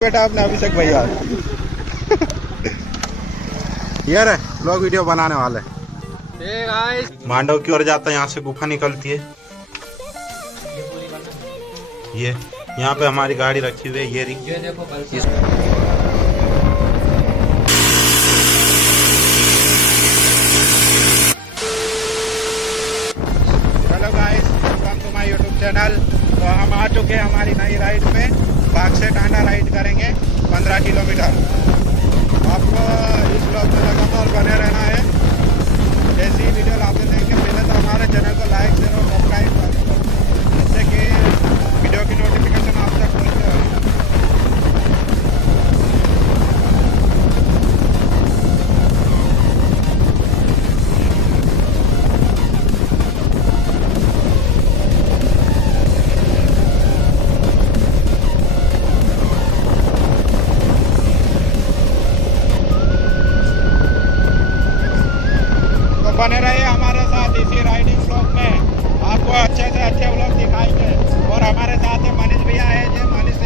बेटा आपने अभिषेक भैया यार लोग वीडियो बनाने वाले मांडव की ओर जाता है। यहाँ से गुफा निकलती है। ये यहाँ पे हमारी गाड़ी रखी हुई है। ये देखो hello guys, welcome to my YouTube channel. तो हम आ चुके हैं हमारी नई राइड में। बाग से टांडा राइड करेंगे 15 किलोमीटर। आपको इस ब्लॉग में लगातार बने रहना है। जैसी ही वीडियो आप देखेंगे पहले तो हमारे चैनल को लाइक शेयर और सब्सक्राइब कर दो, जिससे कि वीडियो की नोटिफिकेशन आप तक पहुँचते रहे। बने रहिए हमारे साथ इसी राइडिंग ब्लॉग में। आपको अच्छे से अच्छे ब्लॉग दिखाएंगे। और हमारे साथ है मनीष भैया है। जो मनीष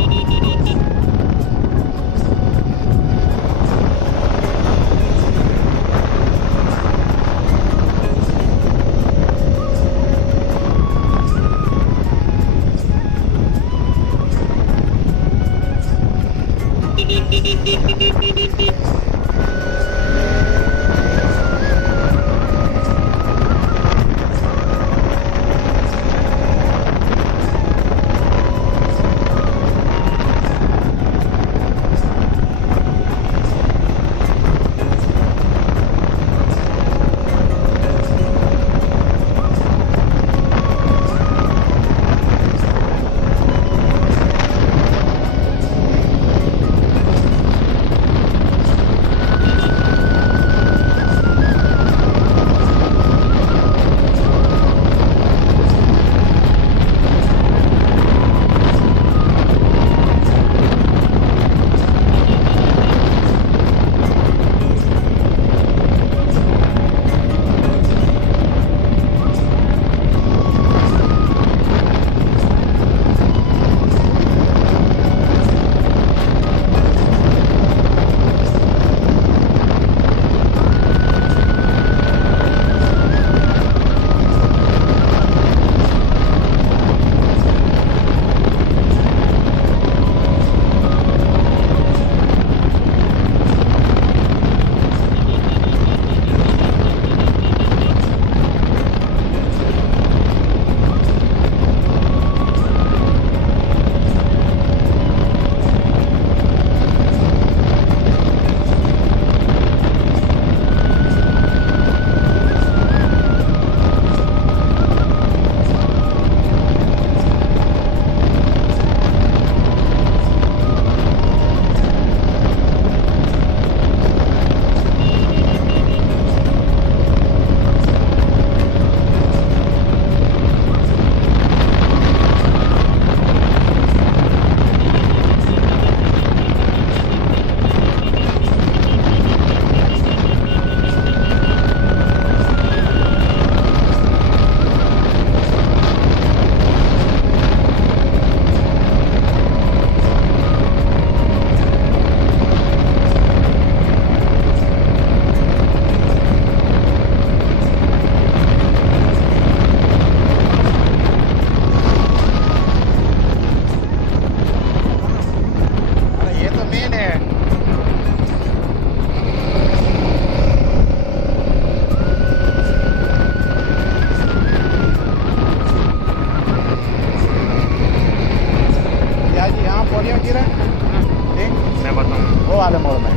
मैं बताऊँ वो वाले मोड़ में।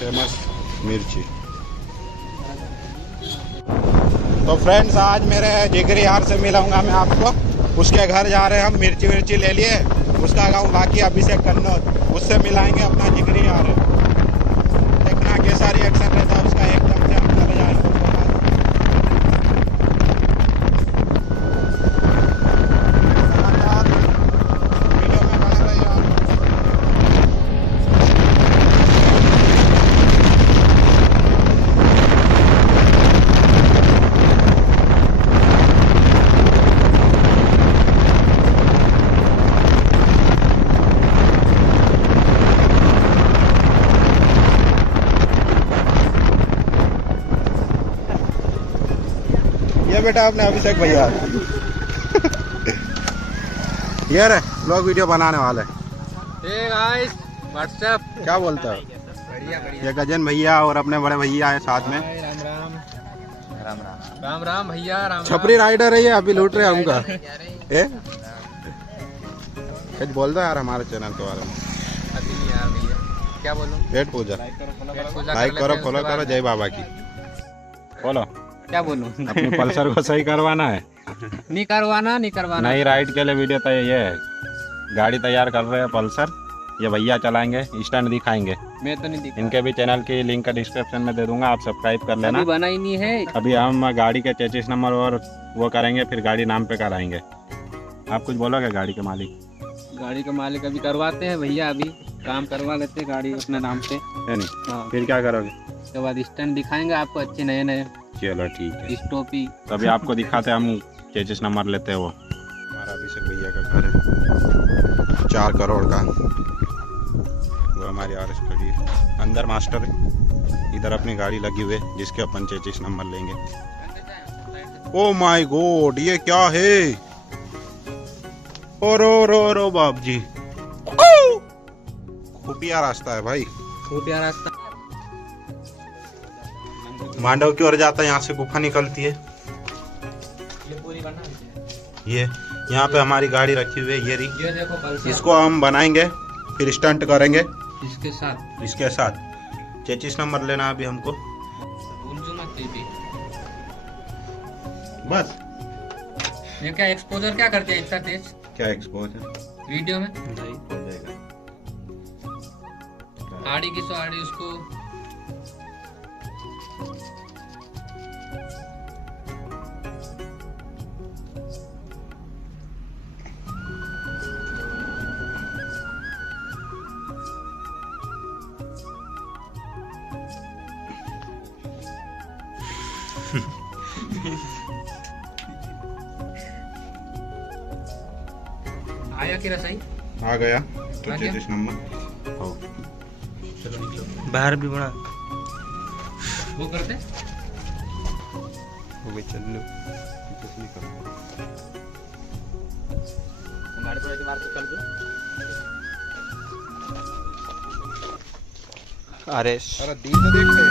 फेमस मिर्ची। तो फ्रेंड्स आज मेरे जिगरी यार से मिलाऊंगा मैं आपको, उसके घर जा रहे हैं हम, मिर्ची विर्ची ले लिए, उसका गाँव बाकी अभिषेक कन्नौज, उससे मिलाएंगे अपना जिगरी यार। देखना कैसा रिएक्शन रहता है उसका, एकदम से हम चले जाएंगे। ये बेटा आपने अभिषेक भैया ये रे लोग वीडियो बनाने वाले। गाइस व्हाट्सएप क्या बोलता है? बढ़िया बढ़िया। ये गजन भैया और अपने बड़े भैया है साथ में। राम राम राम राम राम राम भैया राम। छपरी राइडर है ये, अभी लूट रहे हैं हमका। ए कुछ बोल दो यार हमारे चैनल के बारे में। अभी नहीं यार भैया, क्या बोलूं? पेट पूजा, लाइक करो, फॉलो करो, जय बाबा की। बोलो क्या बोलूं? अपनी पल्सर को सही करवाना है। नहीं करवाना नई राइड के लिए वीडियो तो ये है, गाड़ी तैयार कर रहे हैं पल्सर, ये भैया चलाएंगे, स्टैंड दिखाएंगे। मैं तो नहीं दिखा, इनके भी चैनल की लिंक का डिस्क्रिप्शन में दे दूंगा, आप सब्सक्राइब कर लेना। अभी बना ही नहीं है। अभी हम गाड़ी के चेचिस नंबर और वो करेंगे, फिर गाड़ी नाम पे कराएंगे। आप कुछ बोलोगे गाड़ी के मालिक? गाड़ी का मालिक अभी करवाते हैं भैया, अभी काम करवा लेते हैं गाड़ी अपने नाम से, है नहीं? हाँ। फिर क्या करोगे? उसके बाद स्टैंड दिखाएंगे आपको अच्छे नए चलो ठीक है, स्टॉपी। तभी आपको दिखाते हम चेचिस नंबर लेते हैं। वो हमारा अभिषेक भैया का घर है 4 करोड़ का, वो हमारी RS खड़ी है अंदर मास्टर है, इधर अपनी गाड़ी लगी हुई है जिसके अपन 33 नंबर लेंगे। ओ माय गॉड ये क्या है? रो बाप जी, खुफिया रास्ता है भाई, खुफिया रास्ता। मांडव की ओर जाता है, यहाँ से गुफा निकलती है। ये यहाँ पे हमारी गाड़ी रखी हुई है, ये रही। ये देखो पल्सर, इसको हम बनाएंगे फिर स्टंट करेंगे इसके साथ 33 नंबर लेना है अभी हमको। बस ये क्या एक्सपोजर क्या करते हैं इतना तेज क्या एक्सपोज है वीडियो में? हो जाएगा। आड़ी की सो आड़ी उसको आया कि रसोई आ गया तो 33 नंबर हो। बाहर भी बड़ा वो करते हो गई। चल लो गाड़ी पर मार के चल दो। अरे अरे दी तो देख ले।